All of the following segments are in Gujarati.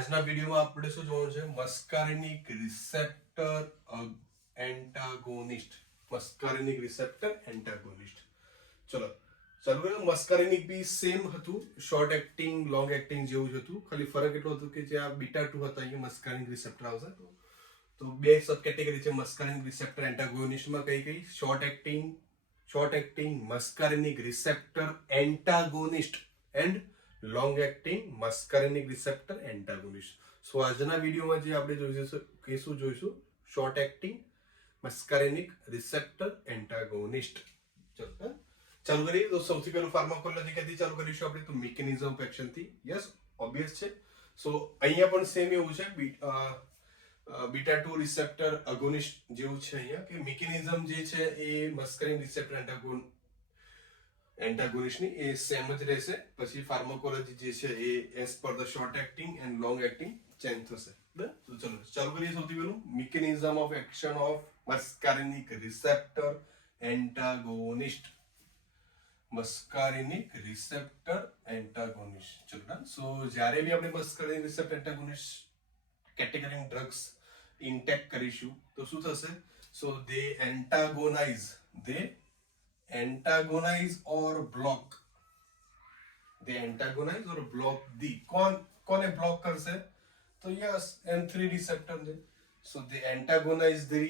આજના વિડીયોમાં આપણે શું જોવાનું છે? મસ્કારિનિક receptor antagonist. Muscarinic receptor antagonist. ચલો ચાલુ કરીએ. મસ્કારિનિક બી સેમ હતું, શોર્ટ એક્ટિંગ લોંગ એક્ટિંગ જેવું જ હતું. ખાલી ફરક એટલો હતો કે જે આ બીટા 2 હતા અહીંયા મસ્કારિનિક રિસેપ્ટર આવશે. તો બે સબ કેટેગરી છે મસ્કારિનિક રિસેપ્ટર એન્ટાગોનિસ્ટમાં. કઈ short acting muscarinic receptor antagonist and long acting muscarinic receptor antagonist. So આજના વિડીયોમાં જે આપણે જોઈશું short acting muscarinic receptor antagonist. ચાલુ કરીએ. તો સૌથી પહેલું ફાર્માકોલોજી ક્યાંથી ચાલુ કરીશું આપણે? તો મિકેનિઝમ ઓફ એક્શન થી. યસ, ઓબ્વિયસ છે. સો અહીંયા પણ સેમ એવું છે, બીટા 2 રિસેપ્ટર અગોનિસ્ટ જેવું છે અહીંયા, કે મિકેનિઝમ જે છે એ મસ્કારિનિક રિસેપ્ટર એન્ટાગોનિસ્ટની એ સેમ જ રહેશે. પછી ફાર્માકોલોજી જે છે એ as per the short acting and long acting change થશે. તો ચલો ચાલુ કરીએ. સૌથી પહેલું mechanism of action of muscarinic receptor antagonist. Muscarinic receptor antagonist. ચલો, સો જ્યારે બી આપણે muscarinic receptor antagonist category drugs intake કરીશું તો શું થશે? So they antagonize or block કોને બ્લોક કરશે? તો યસ, M3 રિસેપ્ટર ને. So they antagonize the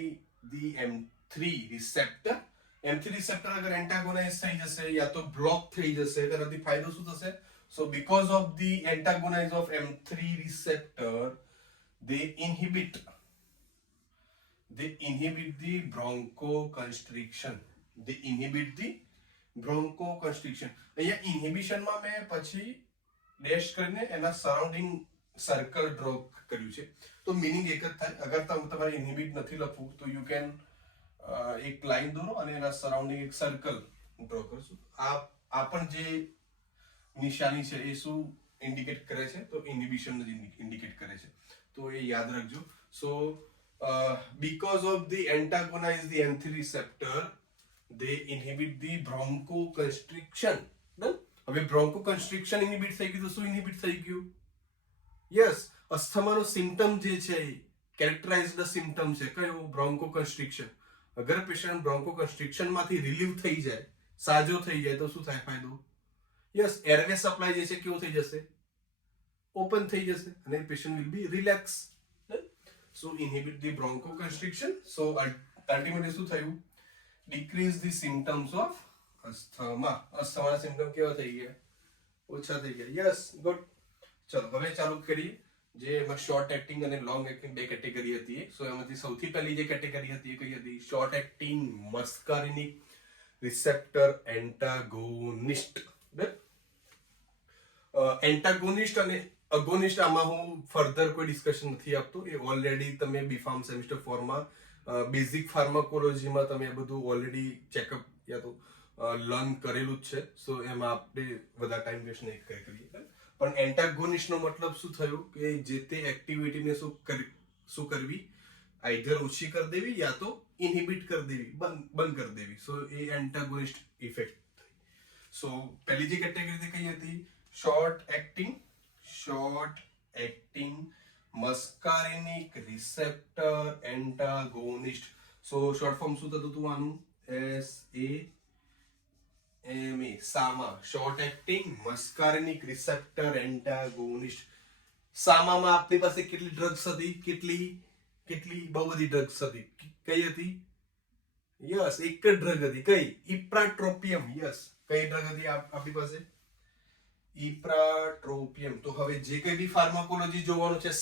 M3 receptor. M3 receptor અગર એન્ટાગોનાઇઝ થઈ જશે યા તો બ્લોક થઈ જશે તેનાથી ફાયદો શું થશે? So because of the antagonize of M3 receptor they inhibit the bronchoconstriction. અહીંયા ઇન્હિબિશન માં મેં પછી ડેશ કરીને એના સરાઉન્ડિંગ સર્કલ ડ્રો કર્યું છે. તો મીનિંગ એક જ થાય. અગર તમારે ઇન્હિબિટ નથી લખવું તો યુ કેન એક લાઈન દોરો અને એના સરાઉન્ડિંગ એક સર્કલ ડ્રો કરશો. આ પણ જે નિશાની છે એ શું ઇન્ડિકેટ કરે છે? તો ઇન્હિબિશન જ ઇન્ડિકેટ કરે છે. તો એ યાદ રાખજો. સો because of the antagonize the M3 receptor they inhibit the bronchoconstriction. હવે bronchoconstriction ઇન્હિબિટ થઈ ગયું તો શું ઇન્હિબિટ થઈ ગયું? યસ, અસ્થમાનો સિમ્પટમ જે છે કેરેક્ટરાઇઝ્ડ સિમ્પટમ છે કયો? બ્રોન્કોકન્સ્ટ્રિક્શન. અગર પેશન્ટ બ્રોન્કોકન્સ્ટ્રિક્શન માંથી રિલીવ થઈ જાય, સાજો થઈ જાય તો શું થાય ફાયદો? યસ, એરવે સપ્લાય જે છે કેવો થઈ જશે? ઓપન થઈ જશે અને patient will be relax. So inhibit the bronchoconstriction. So ultimately શું થયું? Decrease the symptoms of asthma. અસ્થમાના સિમ્પટમ કેવા થઈ ગયા? ઓછા થઈ ગયા. Yes, good. ચલો હવે ચાલુ કરીએ. જે એમાં શોર્ટ એક્ટિંગ અને લોંગ એક્ટિંગ બે કેટેગરી હતી. સો એમાંથી સૌથી પહેલી જે કેટેગરી હતી એ કઈ હતી? Short acting muscarinic receptor antagonist. Antagonist અને અગોનિસ્ટ આમાં હું ફર્ધર કોઈ ડિસ્કશન નથી આપતો. એ ઓલરેડી તમે બીફાર્મ સેમિસ્ટર 4 માં બેઝિક ફાર્માકોલોજીમાં તમે આ બધું ઓલરેડી ચેકઅપ યા તો લર્ન કરેલું જ છે. સો એમાં આપણે બધા ટાઈમ વેસ્ટ નહીં કરીએ. પણ એન્ટાગોનિસ્ટનો મતલબ શું થયું? કે જે તે એક્ટિવિટીને શું કરવી? આઈધર ઓછી કરી દેવી યા તો ઇન્હિબિટ કરી દેવી, બંધ કરી દેવી. સો એ એન્ટાગોનિસ્ટ ઇફેક્ટ થઈ. સો પહેલી જે કેટેગરી કઈ હતી? Short acting muscarinic receptor antagonist. So short form શું થતું હતું આનું? SAMA, SAMA. Short acting muscarinic receptor antagonist. સામામાં આપણી પાસે કેટલી ડ્રગ્સ હતી? કેટલી બહુ બધી ડ્રગ્સ હતી. કઈ હતી? યસ, એક જ ડ્રગ હતી. કઈ? ઇપ્રાટ્રોપિયમ. યસ, કઈ ડ્રગ હતી આપણી પાસે? ઇપ્રાટ્રોપિયમ. તો હવે જે કઈ બી ફાર્માકોલોજી જોવાનું છે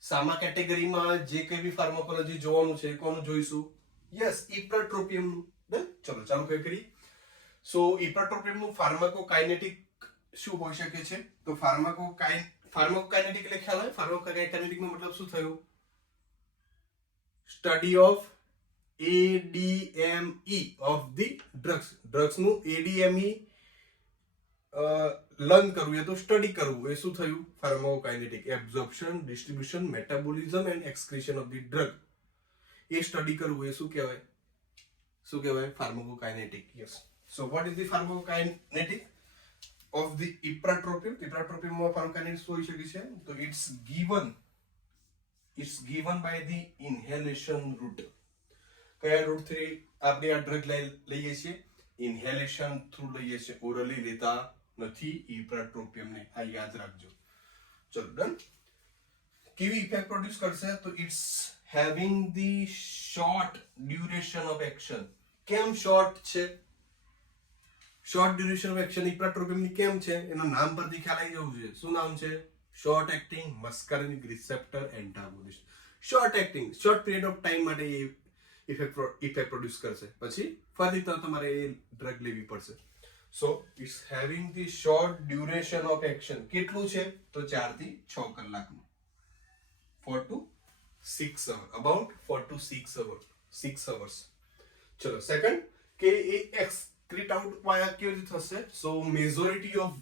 સામા કેટેગરીમાં જે કઈ બી ફાર્માકોલોજી જોવાનું છે કોનું જોઈશું? યસ, ઇપ્રાટ્રોપિયમ નું. ચલો ચાલુ કરીએ. સો ઇપ્રાટ્રોપિયમ નું ફાર્માકોકાઇનેટિક શું હોઈ શકે છે? તો ફાર્માકોકાઇનેટિક એટલે ખ્યાલ હોય? ફાર્માકોકાઇનેટિક નો મતલબ શું થયો? સ્ટડી ઓફ ADME ઓફ ધી ડ્રગ્સ નું ADME લર્ન કરવું એ તો સ્ટડી કરવું. એ શું થયું? Pharmacokinetic. Absorption, distribution, metabolism and excretion of the drug. એ સ્ટડી કરવું એ શું કહેવાય? Pharmacokinetic. Yes. So what is the pharmacokinetic? Of the ઇપ્રાટ્રોપિયમમાં ફાર્માકોકાઇનેટિક્સ હોઈ શકે છે. તો it's given by the inhalation route. કયા રૂટ થી આપણે આ ડ્રગ લઈએ છીએ? ઇન્હેલેશન થ્રુ લઈએ છીએ, ઓરલી લેતા નથી ઇપ્રાટ્રોપિયમને. આ યાદ રાખજો. ચલો ડન. કેવી ઇફેક્ટ પ્રોડ્યુસ કરશે? તો it's having the short duration of action. કેમ શોર્ટ છે? શોર્ટ ડ્યુરેશન ઓફ એક્શન ઇપ્રાટ્રોપિયમની કેમ છે? એના નામ પરથી ખ્યાલ આવી જવું જોઈએ. શું નામ છે? Short acting muscarinic receptor antagonist. Short acting, short period of time માટે એ ઇફેક્ટ પ્રોડ્યુસ કરશે, પછી ફરી તમારે એ ડ્રગ લેવી પડશે. So it's having the short duration of action. કેટલું છે? તો 4 થી 6 કલાકનું. 4 to 6 hours, about 4 to 6 hours. ચલો સેકન્ડ, કે એ એક્સક્રીટ આઉટ વાયા કેવી રીતે થશે? So majority of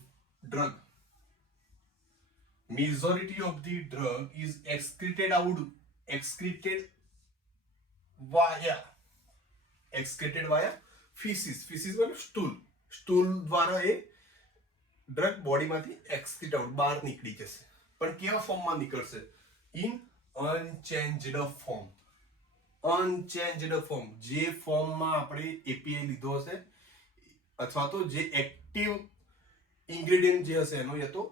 the drug is excreted via feces. मतलब સ્ટૂલ દ્વારા એ ડ્રગ બોડીમાંથી એક્સક્રીટ આઉટ બહાર નીકળી જશે. પણ કેવા ફોર્મમાં નીકળશે? In unchanged form. જે ફોર્મમાં આપણે એપીઆઈ લીધો હશે અથવા તો જે એક્ટિવ ઇન્ગ્રેડિયન્ટ જે હશે એનો, યા તો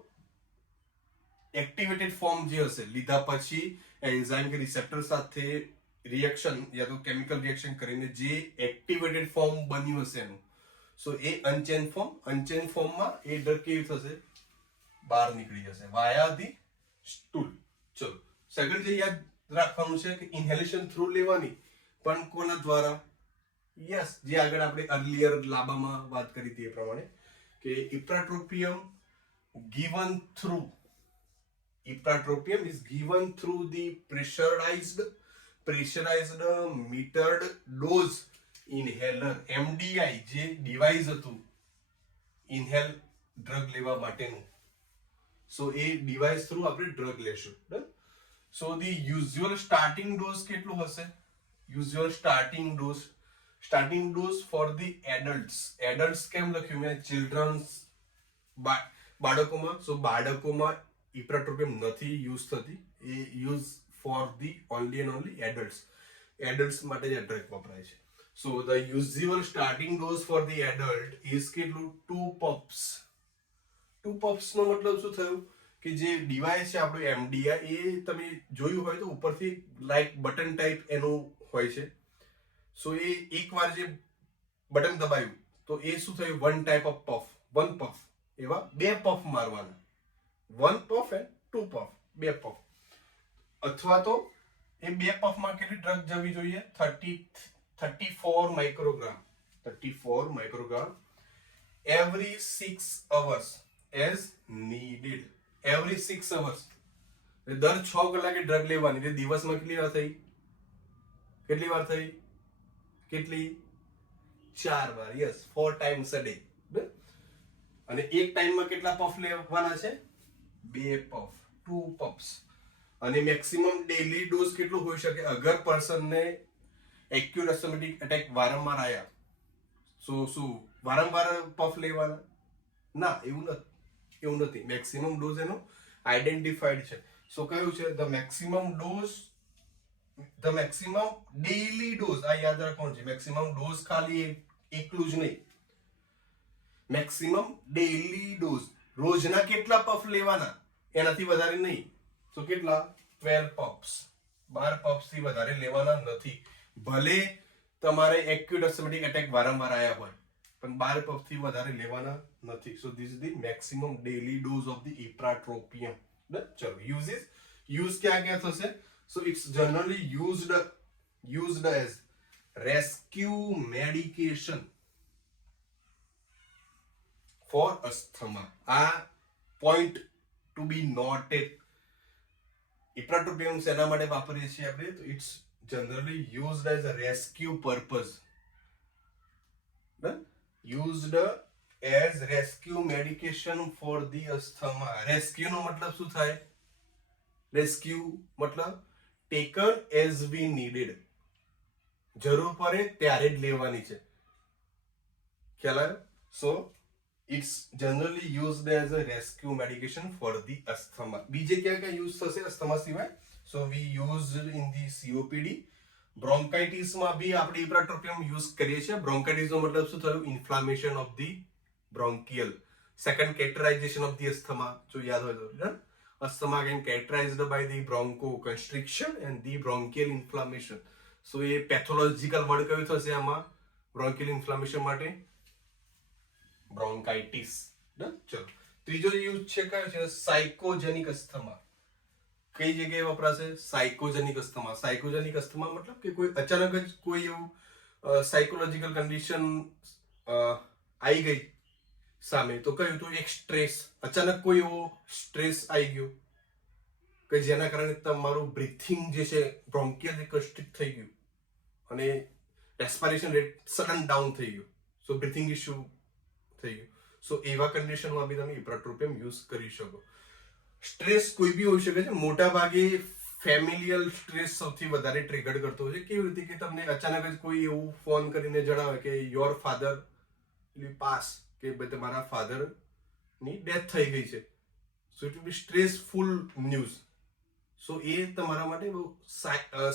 એક્ટિવેટેડ ફોર્મ જે હશે લીધા પછી એન્ઝાઇમ કે રિસેપ્ટર સાથે રિએક્શન યા તો કેમિકલ રિએક્શન કરીને જે એક્ટિવેટેડ ફોર્મ બન્યું હશે એનું, સો એ અનચેન્જ ફોર્મમાં એ ડ્રગ કેવી થશે? બહાર નીકળી જશે વાયા ધી સ્ટૂલ. ચલો સેકન્ડ જે યાદ રાખવાનું છે કે ઇન્હેલેશન થ્રુ લેવાની, પણ કોના દ્વારા? યસ, જે આગળ આપણે અર્લિયર લાબામાં વાત કરી હતી એ પ્રમાણે કે ઇપ્રાટ્રોપિયમ is given through the pressurized metered dose inhaler. MDI જે ડિવાઇસ હતું ઇન્હેલ ડ્રગ લેવા માટેનું, સો એ ડિવાઇસ થ્રુ આપણે ડ્રગ લેશું. સો ધી યુઝ્યુઅલ સ્ટાર્ટિંગ ડોઝ કેટલું હશે? Usual starting dose for the adults કેમ લખ્યું મેં? ચિલ્ડ્રન્સ, બાળકોમાં. સો બાળકોમાં ઇપ્રાટ્રોપિયમ નથી યુઝ થતી, એ use for the only adults માટે જ આ ડ્રગ વપરાય છે. So the usual starting dose for the adult is કેટલું? 2 puffs. 2 puffs નો મતલબ શું થયું? કે જે ડિવાઇસ છે આપણું એમડીઆઈ, એ તમે જોયું હોય તો ઉપરથી લાઈક બટન ટાઈપ એનું હોય છે. સો એ એકવાર જે બટન દબાયું તો એ શું થયું? 1 type of puff, 1 puff. એવા 2 puff મારવાના. 1 puff and 2 puff, 2 puff. અથવા તો એ 2 puffમાં કેટલી ડ્રગ જવી જોઈએ? 34 microgram every 6 hours as needed. Every 6 hours, દર 6 કલાકે ડ્રગ લેવાની. એટલે દિવસમાં કેટલી વાર થઈ? 4 વાર. Yes, 4 times a day. અને એક ટાઈમમાં કેટલા પફ લેવાના છે? 2 puff, 2 puffs. અને મેક્સિમમ ડેલી ડોઝ કેટલું હોઈ શકે? અગર પર્સનને એક્યુટ એસ્ટમેટિક એટેક વારંવાર આયા, શું વારંવાર પફ લેવાના? ના, એવું નથી. મેક્સિમમ ડોઝ એનો આઈડેન્ટિફાઈડ છે. સો કયું છે? The maximum daily dose. આ યાદ રાખવાનું છે. મેક્સિમમ ડોઝ ખાલી એકલું જ નહીં, મેક્સિમમ ડેઈલી ડોઝ. રોજના કેટલા પફ લેવાના? એનાથી વધારે નહીં. તો કેટલા? 12 puffs. 12 puffs થી વધારે લેવાના નથી. ભલે તમારે એક્યુટ એસ્ટમેટિક એટેક વારંવાર આયા હોય, પણ 12 puff થી વધારે લેવાના નથી. So this is the maximum daily dose of the ipratropium. ચલો યુઝ ક્યાં થશે? So it's generally used as rescue medication for asthma. આ point to be noted. Ipratropium શેના માટે વાપરીએ છીએ આપણે? તો it's generally used as a rescue purpose. Used as rescue medication for the asthma. Rescue નો મતલબ શું થાય? રેસ્ક્યુ મતલબ ટેકન એઝ વી નીડેડ. જરૂર પડે ત્યારે જ લેવાની છે. ખ્યાલ આવ્યો? સો It's generally used as a rescue medication for the asthma. બીજે ક્યાં ક્યાં યુઝ થશે અસ્થમા સિવાય? So we used in the COPD. Bronchitis માં બી આપણે ઇપ્રાટ્રોપિયમ યુઝ કરીએ છીએ. બ્રોન્કાઇટિસ નો મતલબ શું થયું? Inflammation of the bronchial. Second, categorization of the asthma. જો યાદ હોય તો asthma again characterized by the bronchoconstriction and the bronchial inflammation. So A pathological word કયું થશે આમાં bronchial inflammation માટે? બ્રોન્કાઇટિસ. ચલો, ત્રીજો યુઝ છે કયો છે? Psychogenic asthma. કઈ જગ્યાએ વપરાશે? Psychogenic asthma. સાયકોજેનિક અસ્થમા મતલબ કે કોઈ અચાનક જ કોઈ એવું સાયકોલોજીકલ કન્ડિશન આવી ગઈ સામે, તો કયું? તો એક સ્ટ્રેસ, અચાનક કોઈ એવો સ્ટ્રેસ આવી ગયો કે જેના કારણે તમારું બ્રીથિંગ જે છે બ્રોન્કિયલ કન્સ્ટ્રિક્ટ થઈ ગયું અને રેસ્પિરેશન રેટ સડન ડાઉન થઈ ગયું. સો બ્રીથિંગ ઇશ્યુ થઈ ગયું. સો એવા કન્ડિશનમાં બી તમે ઇપ્રાટ્રોપિયમ યુઝ કરી શકો. સ્ટ્રેસ કોઈ બી હોઈ શકે છે. મોટા ભાગે ફેમિલિયલ સ્ટ્રેસ સૌથી વધારે ટ્રિગર કરતો હોય છે. કેવી રીતે? કે તમને અચાનક જ કોઈ એવું ફોન કરીને જણાવે કે યોર ફાધર પાસ, કે ભાઈ તમારા ફાધર ની ડેથ થઈ ગઈ છે. So it will be stressful news. So એ તમારા માટે બહુ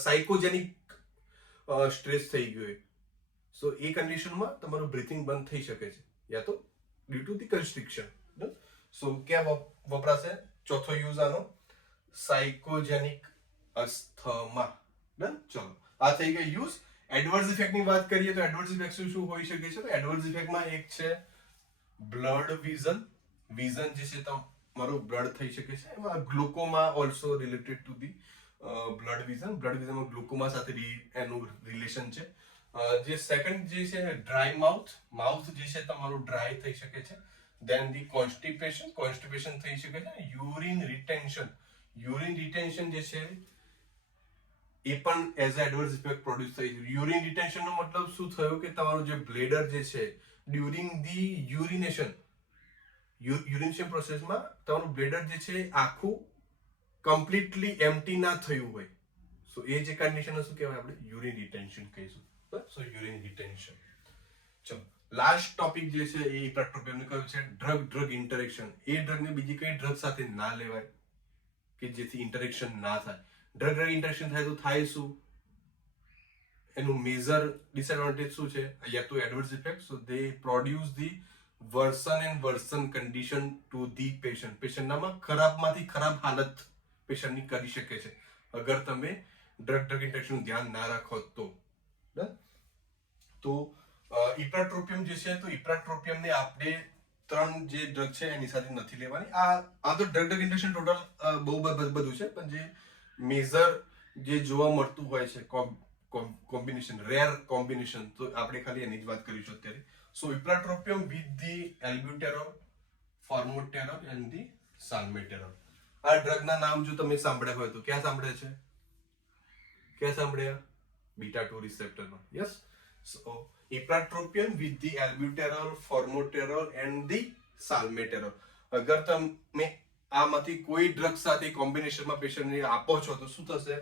સાયકોજેનિક સ્ટ્રેસ થઈ ગયો હોય. સો એ કન્ડિશનમાં તમારું બ્રીથિંગ બંધ થઈ શકે છે, યા તો ડ્યુ ટુ ધી કન્સ્ટ્રિક્શન. સો ક્યાં વપરાશે? ચોથો યુઝ આનો સાયકોજેનિક અસ્થમા. ડન. ચલો, આ થઈ ગઈ યુઝ. એડવર્સ ઇફેક્ટ ની વાત કરીએ તો એડવર્સ ઇફેક્ટ શું હોઈ શકે છે? તો એડવર્સ ઇફેક્ટમાં એક છે બ્લડ વિઝન. વિઝન જે છે તમારું બ્લડ થઈ શકે છે. એમાં glaucoma also related to the blood vision. Blood વિઝનમાં ગ્લુકોમા સાથે એનું રિલેશન છે. જે સેકન્ડ જે છે ડ્રાય માઉથ. માઉથ જે છે તમારું ડ્રાય થઈ શકે છે. Than the constipation. કોન્સ્ટિપેશન થઈ શકે છે. Urine retention. યુરિન રિટેન્શન જે છે એ પણ as a adverse effect produce થઈ છે. યુરિન રિટેન્શન નો મતલબ શું થયો? કે તમારું જે બ્લેડર જે છે ડ્યુરિંગ ધી યુરિનેશન, યુરિનેશન પ્રોસેસમાં તમારું બ્લેડર જે છે આખું કમ્પ્લીટલી એમ્પ્ટી ના થયું હોય. સો એ જે કન્ડિશન શું કહેવાય? આપણે યુરિન રિટેન્શન કહીશું. સો યુરિન રિટેન્શન. ચલો, લાસ્ટ ટોપિક જે છે એ ઇપ્રાટ્રોપિયમ કયું છે? Drug interaction. એ ડ્રગને બીજી કઈ ડ્રગ સાથે ના લેવાય કે જેથી ઇન્ટરેક્શન ના થાય. ડ્રગ ઇન્ટરેક્શન થાય તો થાય શું? એનું મેજર ડિસએડવાન્ટેજ શું છે? યા તો adverse effect. So they produce the worsen and worsen condition to the patient. પેશન્ટનામાં ખરાબમાંથી ખરાબ હાલત પેશન્ટની કરી શકે છે અગર તમે ડ્રગ ઇન્ટરેક્શન ધ્યાન ના રાખો તો. તો ઇપ્રાટ્રોપિયમ જે છે, તો ઇપ્રાટ્રોપિયમને આપણે 3 જે ડ્રગ છે એની સાથે નથી લેવાની. આ તો ડ્રગ ઇન્ટરેક્શન ટોટલ બહુ બધું છે, પણ જે મેજર જે જોવા મળતું હોય છે કોમ્બિનેશન, રેર કોમ્બિનેશન, તો આપણે ખાલી એની જ વાત કરીશું અત્યારે. સો ipratropium with the albuterol, formoterol and the સાલ્મેટેરોલ. આ ડ્રગના નામ જો તમે સાંભળ્યા હોય તો ક્યાં સાંભળ્યા છે? ક્યાં સાંભળ્યા? બીટા 2 રિસેપ્ટરમાં. Yes. So ipratropium with the albuterol, formoterol and the salmeterol. અગર તમે આમાંથી કોઈ ડ્રગ સાથે કોમ્બિનેશનમાં પેશન્ટને આપો છો તો શું થશે?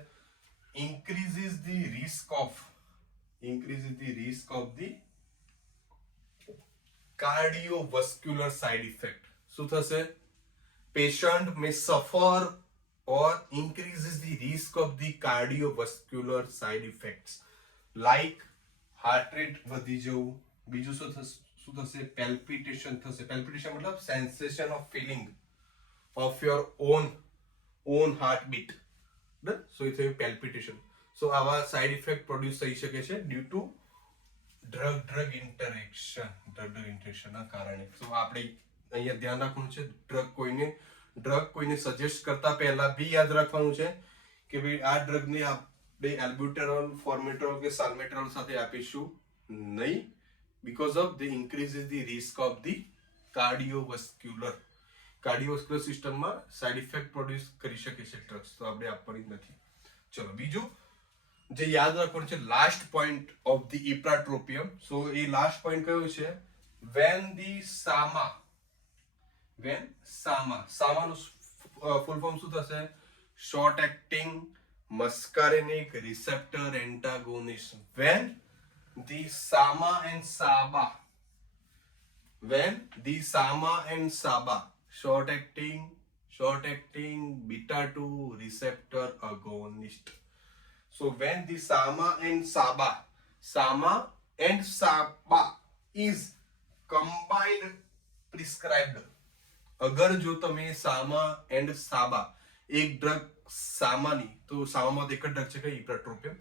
increases the risk of the cardiovascular side effect. શું થશે? Patient may suffer or increases the risk of the cardiovascular side effects like heart rate વધી જવું. બીજું શું થશે? palpitation થશે. palpitation મતલબ sensation of feeling of your own heartbeat. સો એ થયું palpitation. સો આવા સાઇડ ઇફેક્ટ પ્રોડ્યુસ થઈ શકે છે ડ્યુ ટુ ડ્રગ ઇન્ટરેક્શન ના કારણે. સો આપણે અહીંયા ધ્યાન રાખવાનું છે, ડ્રગ કોઈને સજેસ્ટ કરતા પહેલા બી યાદ રાખવાનું છે કે ભાઈ આ ડ્રગને આપણે એલ્બ્યુટેરોલ, ફોર્મેટ્રોલ કે સાલ્મેટ્રોલ સાથે આપીશું નહીં, because of the increases the risk of the cardiovascular સિસ્ટમમાં સાઇડ ઇફેક્ટ પ્રોડ્યુસ કરી શકે છે ડ્રગ્સ, તો આપણે આપવાની જ નથી. ચલો, બીજું જે યાદ રાખવાનું છે, last point of the ipratropium. સો એ લાસ્ટ પોઈન્ટ કયો છે? સામાનું ફૂલ ફોર્મ શું થશે? Short acting muscarinic receptor antagonist. When the SAMA and SABA when the SAMA and SABA short acting beta 2 receptor agonist. So when the SAMA and SABA is combined prescribed, અગર જો તમે સામા એન્ડ સાબા એક ડ્રગ સામાની તો સામામાં એક જ ડ્રગ છે કે ઇપ્રાટ્રોપિયમ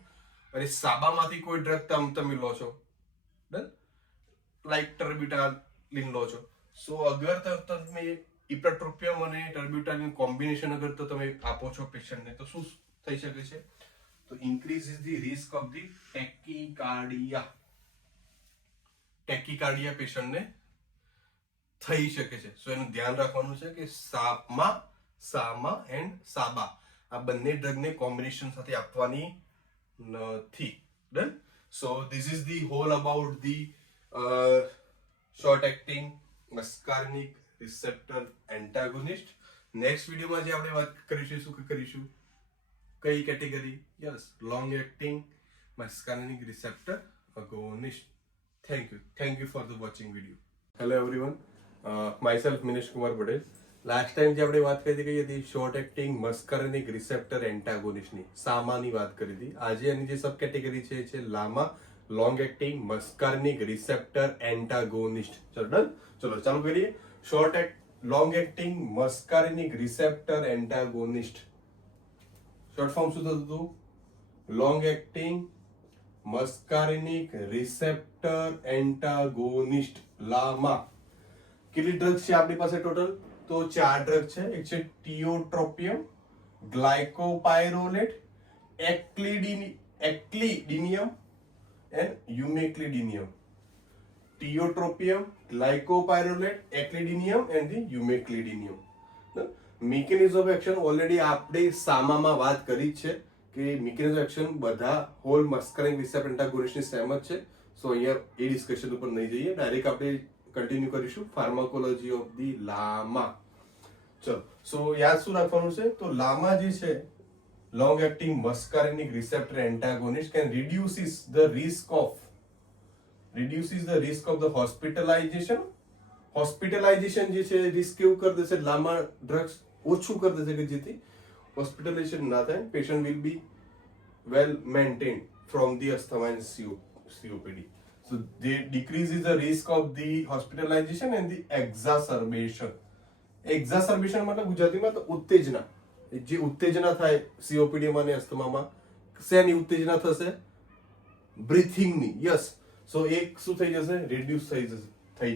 અને સાબામાંથી કોઈ ડ્રગ તમે લો છો ડન લાઈક ટર્બ્યુટાલિન લો છો સો અગર તમે ઇપ્રાટ્રોપિયમ અને ટર્બ્યુટાલિન કોમ્બિનેશન અગર તો તમે આપો છો પેશન્ટને તો શું થઈ શકે છે તો increases the risk of the tachycardia પેશન્ટને થઈ શકે છે સો એનું ધ્યાન રાખવાનું છે કે સામા એન્ડ સાબા આ બંને ડ્રગને કોમ્બિનેશન સાથે આપવાની નથી done so this is the whole about the short acting muscarinic receptor antagonist next વિડીયોમાં જે આપણે વાત કરીશું કઈ category yes long acting muscarinic receptor agonist thank you for the watching video hello everyone myself Minesh Kumar Patel last time જે આપણે વાત કરી હતી શોર્ટ એક્ટિંગ મસ્કાર્નિક રિસેપ્ટર એન્ટાગોનિસ્ટની સામાની વાત કરી હતી આજે એની જે સબ કેટેગરી છે LAMA long acting muscarinic receptor antagonist ચલો ચાલુ કરીએ long acting muscarinic receptor antagonist short form શું થતું હતું long acting muscarinic receptor antagonist LAMA કેટલી ડ્રગ્સ છે આપણી પાસે ટોટલ તો 4 ડ્રગ છે એક છે tiotropium glycopyrrolate aclidinium and umeclidinium tiotropium glycopyrrolate aclidinium and the umeclidinium mechanism of action already આપણે સામામાં વાત કરી છે કે મિકેનિઝમ એક્શન બધા હોલ મસ્કાર્નિક રિસેપ્ટર એન્ટાગોનિસ્ટની સેમ જ છે સો અહીંયા એ ડિસ્કશન ઉપર નહીં જઈએ ડાયરેક્ટ આપણે કન્ટિન્યુ કરીશું ફાર્માકોલોજી ઓફ ધી લામા ચલો સો યાદ શું રાખવાનું છે તો લામા જે છે long acting muscarinic receptor antagonist can reduces the risk of the hospitalization જે છે રિસ્ક કેવું કરી દેશે લામા ડ્રગ્સ ઓછું કરી દેશે કે જેથી હોસ્પિટલાઇઝેશન ના થાય patient will B well maintained from the asthma and COPD so they decreases the risk of the hospitalization and the exacerbation मतलब ગુજરાતીમાં તો ઉત્તેજના જે ઉત્તેજના થાય COPD માં અને અસ્થમામાં શેની ઉત્તેજના થશે બ્રીથિંગની યસ સો એક શું થઈ જશે રિડ્યુસ થઈ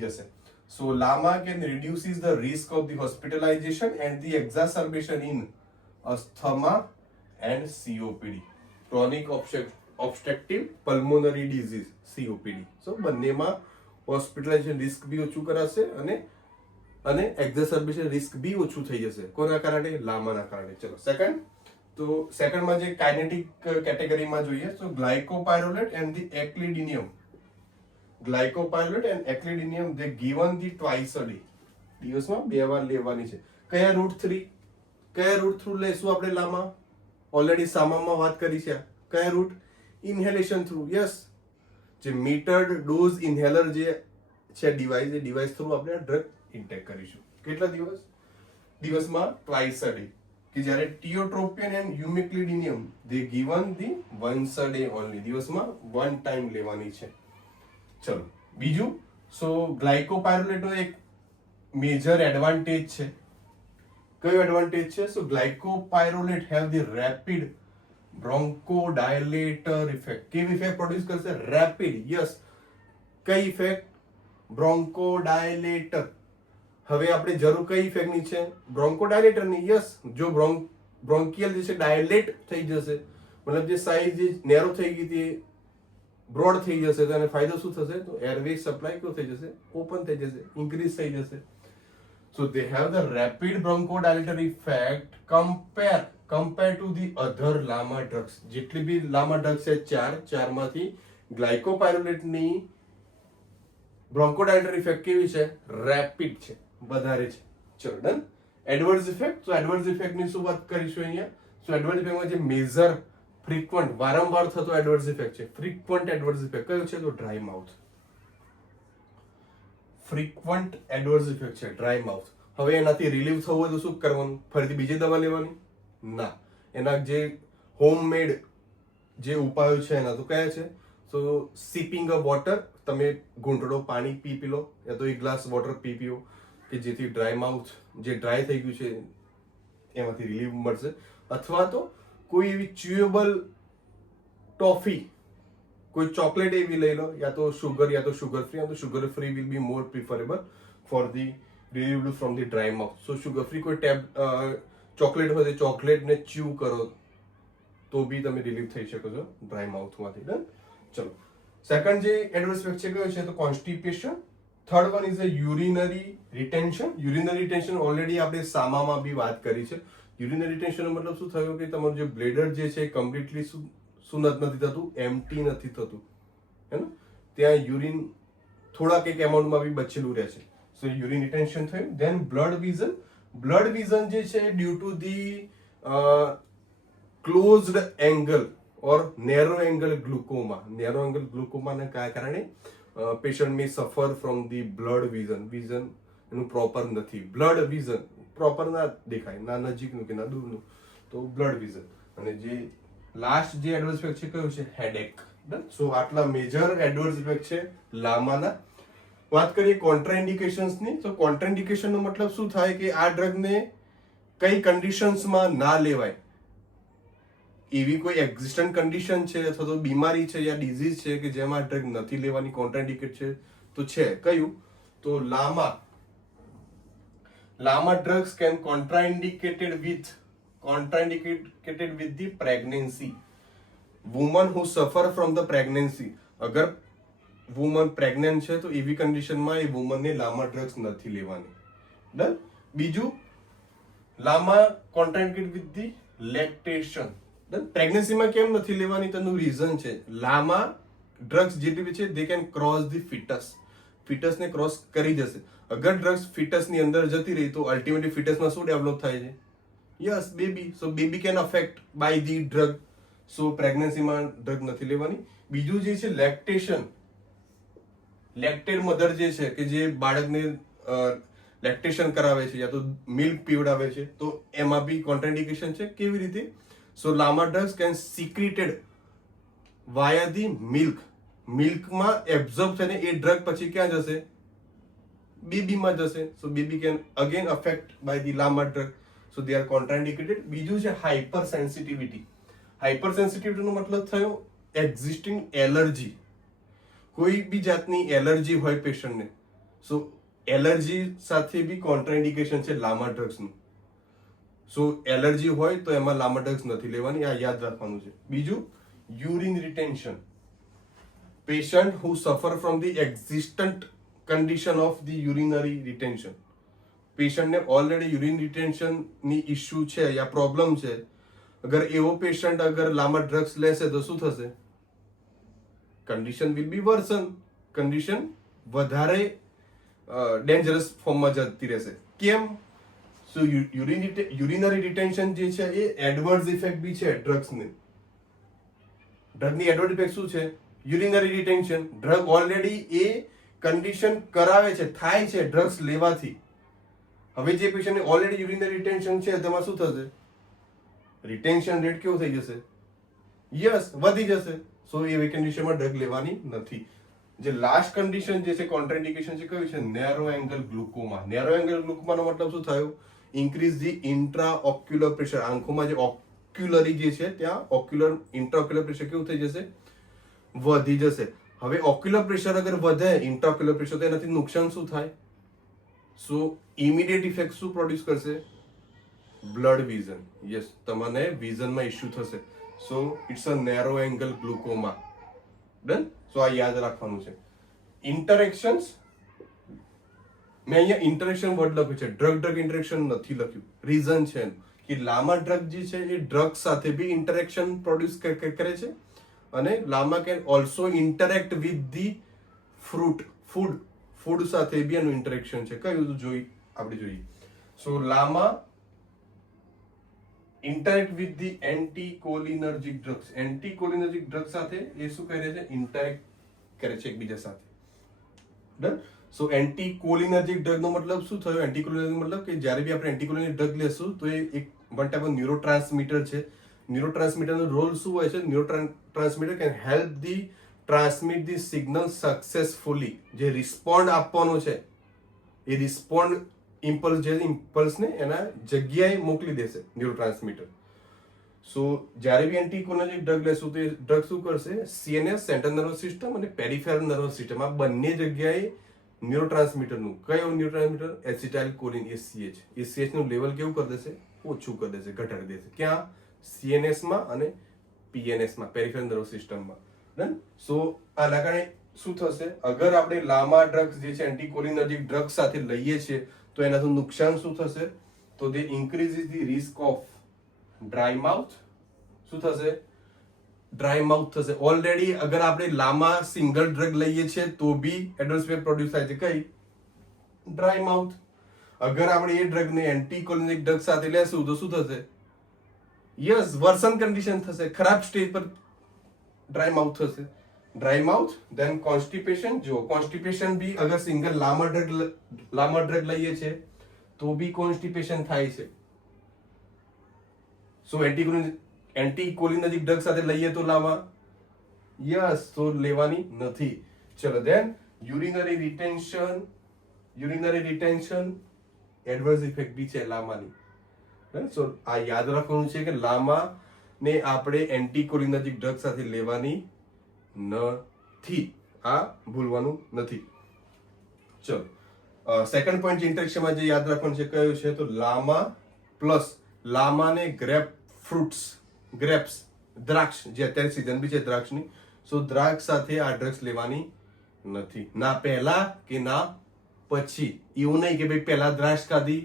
જશે so lama can reduces the risk of the hospitalization and the exacerbation in asthma and COPD chronic obstructive pulmonary disease COPD so બંનેમાં હોસ્પિટલાઇઝેશન રિસ્ક બી ઓછું કરાશે અને એક્ઝેસર્બેશન રિસ્ક બી ઓછું થઈ જશે કોના કારણે લામાના કારણે ચલો સેકન્ડમાં જે કાઇનેટિક કેટેગરીમાં જોઈએ તો glycopyrrolate and the aclidinium they given the twice a day દિવસમાં 2 વાર લેવાની છે કયા રૂટ થ્રુ લેશું આપણે લામા ઓલરેડી સામામાં વાત કરી છે કયા રૂટ ઇન્હેલેશન થ્રુ યસ જે મીટર્ડ ડોઝ ઇન્હેલર જે છે ડિવાઇસ થ્રુ આપણે ડ્રગ ઇન્ટેક કરીશું કેટલા દિવસમાં ટ્વાઇસ અ ડે કે જ્યારે ટીઓટ્રોપિયન and યુમેક્લિડિનિયમ they given the once a day only દિવસમાં 1 ટાઈમ લેવાની છે ચલો બીજું સો ગ્લાયકોપાયરોલેટનો એક મેજર એડવાન્ટેજ છે કયો એડવાન્ટેજ છે સો ગ્લાયકોપાયરોલેટ have the rapid bronchodilator effect કેવી ઇફેક્ટ પ્રોડ્યુસ કરશે રેપિડ યસ કઈ ઇફેક્ટ બ્રોન્કોડાયલેટર હવે આપણે જરૂર કઈ ઇફેક્ટની છે બ્રોન્કોડાયલેટરની યસ જો બ્રોન્કિયલ જે છે ડાયલેટ થઈ જશે મતલબ જે સાઇઝ જે નેરો થઈ ગઈ હતી બ્રોડ થઈ જશે તો એને ફાયદો શું થશે તો એરવે સપ્લાય કેવું થઈ જશે ઓપન થઈ જશે ઇન્ક્રીઝ થઈ જશે so they have the rapid bronchodilator effect compare to the other LAMA drugs જેટલી બી લામા ડ્રગ્સ છે ચારમાંથી ગ્લાયકોપાયરોલેટની બ્રોન્કોડાયલેટર ઇફેક્ટ કેવી છે રેપિડ છે વધારે છે ચલો ડન એડવર્સ ઇફેક્ટ તો એડવર્સ ઇફેક્ટની શું વાત કરીશું અહીંયા સો એડવર્સ ઇફેક્ટમાં જે મેજર ફ્રીક્વન્ટ વારંવાર થતો એડવર્સ ઇફેક્ટ છે ફ્રીક્વન્ટ એડવર્સ ઇફેક્ટ કયો છે તો dry mouth frequent adverse effect છે ડ્રાય માઉથ. હવે એનાથી રિલીવ થવું હોય તો શું કરવાનું? ફરીથી બીજી દવા લેવાની? ના. એના જે હોમમેડ જે ઉપાયો છે એના તો કયા છે? તો સિપિંગ અ વોટર, તમે ઘૂંટડો પાણી પી લો, યા તો એક ગ્લાસ વોટર પીઓ, કે જેથી ડ્રાય માઉથ જે ડ્રાય થઈ ગયું છે એમાંથી રિલીવ મળશે. અથવા તો કોઈ એવી ચ્યુએબલ ટોફી, કોઈ ચોકલેટ એવી લઈ લો, યા તો સુગર ફ્રી, યા તો sugar free will be more preferable for the relieve from the dry mouth. So sugar free કોઈ ચોકલેટ હોય તો ચોકલેટને ચ્યુ કરો તો બી તમે રિલીવ થઈ શકો છો ડ્રાય માઉથમાંથી. ડન. ચલો, સેકન્ડ જે એડવર્સ ઇફેક્ટ છે કયો છે? તો constipation. Third one is a urinary retention. Urinary retention already આપણે સામામાં બી વાત કરી છે. યુરિનરી રિટેન્શન નો મતલબ શું થયો કે તમારું જે બ્લેડર જે છે કમ્પ્લીટલી શું નથી થતું? એમ્પ્ટી નથી થતું, હે ને? ત્યાં યુરિન થોડાક એક એમાઉન્ટમાં બી બચેલું રહે છે. સો યુરિન રિટેન્શન થયું. Then blurred vision. Blurred vision જે છે due to the closed angle or narrow angle glaucoma. Narrow angle ગ્લુકોમાને કારણે patient may suffer from the blood vision. Vision એનું પ્રોપર નથી. બ્લડ વિઝન પ્રોપર ના દેખાય, ના નજીકનું કે ના દૂરનું, તો બ્લડ વિઝન. અને જે લાસ્ટ જે એડવર્સ ઇફેક્ટ છે કયો છે? હેડેક. સો આટલા મેજર એડવર્સ ઇફેક્ટ છે લામાના. વાત કરીએ કોન્ટ્રાઇન્ડિકેશન્સની. તો કોન્ટ્રાઇન્ડિકેશન નો મતલબ શું થાય કે આ ડ્રગને કઈ કન્ડિશન્સમાં ના લેવાય. એવી કોઈ એક્ઝિસ્ટન્ટ કન્ડિશન છે અથવા તો બીમારી છે યા ડિઝીઝ છે કે જેમાં ડ્રગ નથી લેવાની, કોન્ટ્રાઇન્ડિકેટ છે તો છે કયું? તો લામા drugs can contraindicated with the pregnancy. Women who suffer from the pregnancy. અગર વુમન પ્રેગ્નન્ટ છે તો એવી કન્ડિશનમાં એ વુમનને લામા ડ્રગ્સ નથી લેવાની. ડન. બીજું, લામા કોન્ટ્રાઇન્ડિકેટેડ વિથ ધી લેક્ટેશન. ડન. પ્રેગ્નન્સીમાં કેમ નથી લેવાની? તેનું રીઝન છે લામા ડ્રગ્સ જેટલી છે દે કેન ક્રોસ ધી ફિટસને ક્રોસ કરી જશે. અગર ડ્રગ્સ ફિટસની અંદર જતી રહી તો અલ્ટિમેટલી ફિટસમાં શું ડેવલપ થાય છે? Yes, baby. So baby can affect by the drug. So પ્રેગ્નન્સીમાં ડ્રગ નથી લેવાની. બીજું જે છે લેક્ટેશન. લેક્ટેડ મધર જે છે કે જે બાળકને લેક્ટેશન કરાવે છે યા તો મિલ્ક પીવડાવે છે તો એમાં બી કોન્ટ્રાઇન્ડિકેશન છે. કેવી રીતે? So LAMA drugs can secreted via the milk. મિલ્કમાં એબ્ઝોર્બ થઈને એ ડ્રગ પછી ક્યાં જશે? બેબીમાં જશે. So baby can again affect by the LAMA drug. So they are contraindicated. બીજું છે હાઇપર સેન્સિટિવિટી. હાઇપર સેન્સિટિવિટી નો મતલબ થયો એક્ઝિસ્ટિંગ એલર્જી. કોઈ બી જાતની એલર્જી હોય પેશન્ટને, સો એલર્જી સાથે બી કોન્ટ્રાઇન્ડિકેશન છે લામા ડ્રગ્સનું. સો એલર્જી હોય તો એમાં લામા ડ્રગ્સ નથી લેવાની, આ યાદ રાખવાનું છે. બીજું, યુરિન રિટેન્શન. પેશન્ટ હુ સફર from the existent condition of the urinary retention. પેશન્ટને ઓલરેડી યુરિન રિટેન્શન ની ઇસ્યુ છે યા પ્રોબ્લેમ છે. અગર એવો પેશન્ટ અગર લામા ડ્રગ્સ લેશે તો શું થશે? Condition will be version. Condition વધારે ડેન્જરસ ફોર્મમાં જતી રહેશે. કેમ? સો યુરિનરી રિટેન્શન જે છે એ એડવર્સ ઇફેક્ટ બી છે ડ્રગ્સની. ડ્રગની એડવર્સ ઇફેક્ટ શું છે? Urinary retention. ડ્રગ ઓલરેડી એ કન્ડિશન કરાવે છે, થાય છે ડ્રગ્સ લેવાથી. હવે જે પેશન્ટને ઓલરેડી યુરિનરી રિટેન્શન છે તેમાં શું થશે? રિટેન્શન રેટ કેવું થઈ જશે? યસ, વધી જશે. સો એવી કન્ડિશનમાં ડ્રગ લેવાની નથી. જે લાસ્ટ કન્ડિશન જે છે કોન્ટ્રાઇન્ડિકેશન છે કયું છે? Narrow angle glaucoma. Narrow angle ગ્લુકોમાનો મતલબ શું થયો? Increase the intra ocular pressure. આંખોમાં જે ઓક્યુલરી જે છે ત્યાં ઓક્યુલર ઇન્ટ્રાઓક્યુલર પ્રેશર કેવું થઈ જશે? વધી જશે. હવે ઓક્યુલર પ્રેશર અગર વધે, ઇન્ટ્રાઓક્યુલર પ્રેશર, તો એનાથી નુકસાન શું થાય? સો ઇમિડિયેટ ઇફેક્ટ શું પ્રોડ્યુસ કરશે? Blurred vision. યસ, તમને વિઝનમાં ઇશ્યુ થશે. So it's a narrow angle glaucoma. Done. So આ યાદ રાખવાનું છે. ઇન્ટરેક્શન્સ, મેં અહીંયા ઇન્ટરેક્શન વર્ડ લખ્યું છે, ડ્રગ ઇન્ટરેક્શન નથી લખ્યું. રીઝન છે કે લામા ડ્રગ જે છે એ ડ્રગ સાથે બી ઇન્ટરેક્શન પ્રોડ્યુસ કરે છે અને LAMA can also interact with the food સાથે બી એનું ઇન્ટરેક્શન છે. કયું આપણે જોઈએ? So LAMA interact with the anticholinergic drugs. Anticholinergic drug સાથે એ શું કરે છે? ઇન્ટરેક્ટ કરે છે એકબીજા સાથે. ડન. સો એન્ટીકોલિનર્જિક ડ્રગનો મતલબ શું થયો? એન્ટીકોલિનર્જિક મતલબ કે જ્યારે બી આપણે એન્ટીકોલિનર્જિક ડ્રગ લેશું તો એ એક વન ટાઈપ ઓફ ન્યુરોટ્રાન્સમીટર છે. ન્યુરોટ્રાન્સમીટરનો રોલ શું હોય છે? Neurotransmitter can help the transmit the signal successfully. જે રિસ્પોન્ડ આપવાનો છે એ રિસ્પોન્ડ ઇમ્પલ્સને એના જગ્યાએ મોકલી દેશે ન્યુરોટ્રાન્સમીટર. સો જ્યારે બી એન્ટીકોલિનર્જિક ડ્રગ લેશું તો એ ડ્રગ શું કરશે? સીએનએસ સેન્ટ્રલ નર્વસ સિસ્ટમ અને પેરિફેરલ નર્વસ સિસ્ટમ આ બંને જગ્યાએ ન્યુરોટ્રાન્સમીટરનું કયું ન્યુરોટ્રાન્સમીટર? એસિટાઇલકોલિન એસીએચ. એસીએચ નું લેવલ કેવું કરી દેશે? ઓછું કરી દેશે, ઘટાડી દેશે. ક્યાં? સીએનએસ માં અને પીએનએસ માં, પેરિફેરલ નર્વસ સિસ્ટમમાં. ડન. સો આના કારણે શું થશે? અગર આપણે લામા ડ્રગ્સ જે છે એન્ટીકોલિનર્જિક ડ્રગ્સ સાથે લઈએ છીએ તો એનાથી નુકસાન શું થશે? તો they increases the risk of dry mouth. શું થશે? ડ્રાય માઉથ થશે. ઓલરેડી અગર આપણે લામા સિંગલ ડ્રગ લઈએ છીએ તો બી એડવર્સ ઇફેક્ટ પ્રોડ્યુસ થાય છે. કઈ? Dry mouth. અગર આપણે એ ડ્રગને એન્ટીકોલિનર્જિક ડ્રગ સાથે લેશું તો શું થશે? યસ, વર્સન કન્ડિશન થશે. ખરાબ સ્ટેજ પર ડ્રાય માઉથ થશે. Dry mouth, then constipation. જો કોન્સ્ટિપેશન બી અગર સિંગલ લામા ડ્રગ લઈએ છીએ તો બી કોન્સ્ટિપેશન થાય છે. સો એન્ટીકોલિનર્જિક ડ્રગ સાથે લઈએ તો લામા, યસ, તો લેવાની નથી. ચલો then urinary retention adverse effect બી છે લામાની. સો આ યાદ રાખવાનું છે કે લામા ને આપણે એન્ટીકોલિનર્જિક ડ્રગ સાથે લેવાની નથી. આ ભૂલવાનું નથી. ચલો સેકન્ડ પોઈન્ટ ઇન્ટરેક્શનમાં જે યાદ રાખવાનું છે કયું છે? તો લામા પ્લસ લામાને ગ્રેપ્સ દ્રાક્ષ, જે અત્યારે સીઝન બી છે દ્રાક્ષની. સો દ્રાક્ષ સાથે આ ડ્રગ્સ લેવાની નથી. ના પહેલા કે ના પછી. એવું નહીં કે ભાઈ પહેલા દ્રાક્ષ ખાધી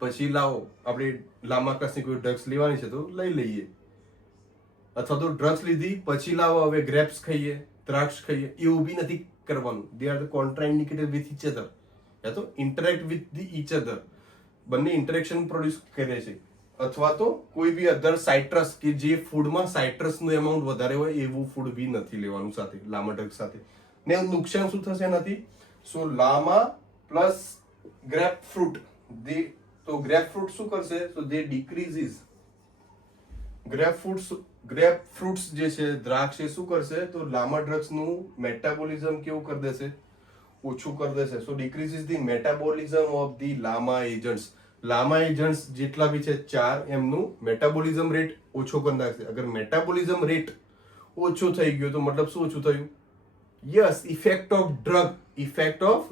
પછી લાવો આપણે લામા ક્લાસની કોઈ ડ્રગ્સ લેવાની છે તો લઈ લઈએ, અથવા તો ડ્રગ્સ લીધી પછી લાવો હવે ગ્રેપ્સ ખાઈએ, દ્રાક્ષ ખાઈએ. એવું બી નથી કરવાનું. They are the contraindicated with each other, યા તો interact with the each other. બંને ઇન્ટરેક્શન પ્રોડ્યુસ કરે છે. અથવા તો કોઈ બી અધર સાઇટ્રસ કે જે ફૂડમાં સાઇટ્રસનું એમાઉન્ટ વધારે હોય એવું ફૂડ બી નથી લેવાનું સાથે લામા ડ્રગ સાથે. ને નુકસાન શું થશે એનાથી? સો લામા પ્લસ ગ્રેપ ફ્રૂટ, તો ગ્રેપ ફ્રૂટ શું કરશે? તો દે ડિક્રીઝિસ ગ્રેપ ફ્રૂટ્સ જે છે દ્રાક્ષ એ શું કરશે? તો લામા ડ્રગ્સ નું મેટાબોલિઝમ કેવું કરી દેશે? ઓછું કરી દેશે. So decreases the metabolism of the LAMA agents. LAMA agents જેટલા બી છે 4, એમનું મેટાબોલિઝમ રેટ ઓછો કરી નાખશે. અગર મેટાબોલિઝમ રેટ ઓછો થઈ ગયો તો મતલબ શું ઓછું થયું? Yes, effect of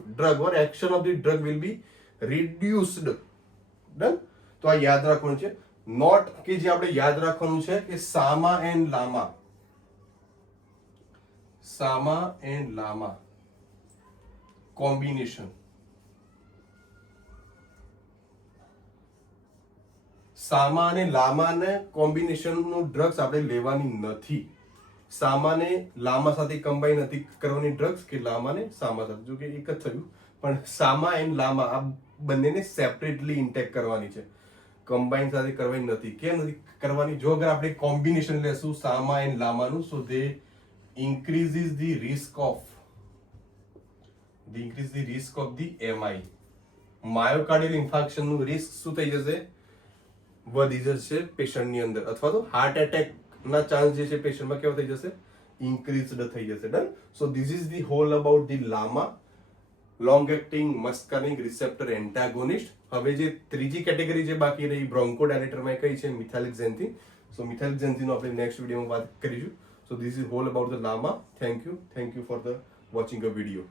drug or action of the drug will be reduced. Done. તો આ યાદ રાખવાનું છે. નોટ કે જે આપણે યાદ રાખવાનું છે કે સામા એન્ડ લામા કોમ્બિનેશન. સામા અને લામાને કોમ્બિનેશનનું ડ્રગ્સ આપણે લેવાની નથી. સામાને લામા સાથે કમ્બાઈન નથી કરવાની ડ્રગ્સ કે લામાને સામા સાથે. જો કે એક જ થયું, પણ સામા એન્ડ લામા આ બંનેને સેપરેટલી ઇન્ટેક કરવાની છે. કમ્બાઈન સાથે કરવાની નથી. કેમ નથી કરવાની? જો અગર આપણે કોમ્બિનેશન લેશું સામા એન્ડ લામાનું, so they increases the risk of the MI. Myocardial infarction નું રિસ્ક શું થઈ જશે? વધી જશે પેશન્ટની અંદર. અથવા તો હાર્ટ એટેક ના ચાન્સ જે છે પેશન્ટમાં કેવો થઈ જશે? ઇન્ક્રીઝડ થઈ જશે. Done. So this is the whole about the LAMA long acting muscarinic receptor antagonist. હવે જે ત્રીજી કેટેગરી જે બાકી રહી બ્રોન્કોડાયલેટરમાં કઈ છે? મિથાઇલક્ઝેન્થિન. સો મિથાઇલક્ઝેન્થિન આપણે નેક્સ્ટ વિડીયોમાં વાત કરીશું. So this is whole about the LAMA. Thank you for the watching a video.